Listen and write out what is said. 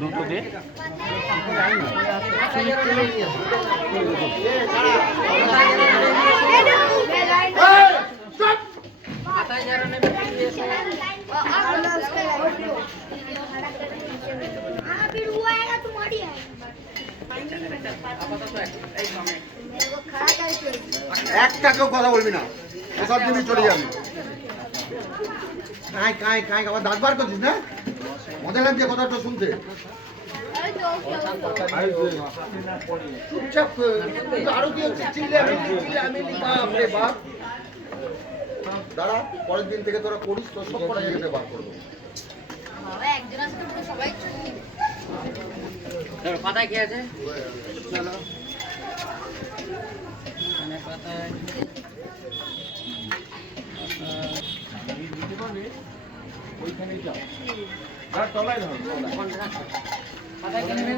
দুটো দিয়ে একটা কেউ কথা বলবি না, সব দিনই চলে যাবি। কাই কাই কাই আবার দাঁত বার করছিস না? মজা লাগছে কথাটা শুনতে। চুপচাপ আরো কি হচ্ছে? চিল্লামিল্লি বাপ রে বাপ। দাঁড়া, পরের দিন থেকে তোরা করিস, তো সব করা যেতে বার করবো। পাতায় কি আছে? চলো পাতায় ওইখানেই যাও, তলায় ধরো। পাতায় কিনে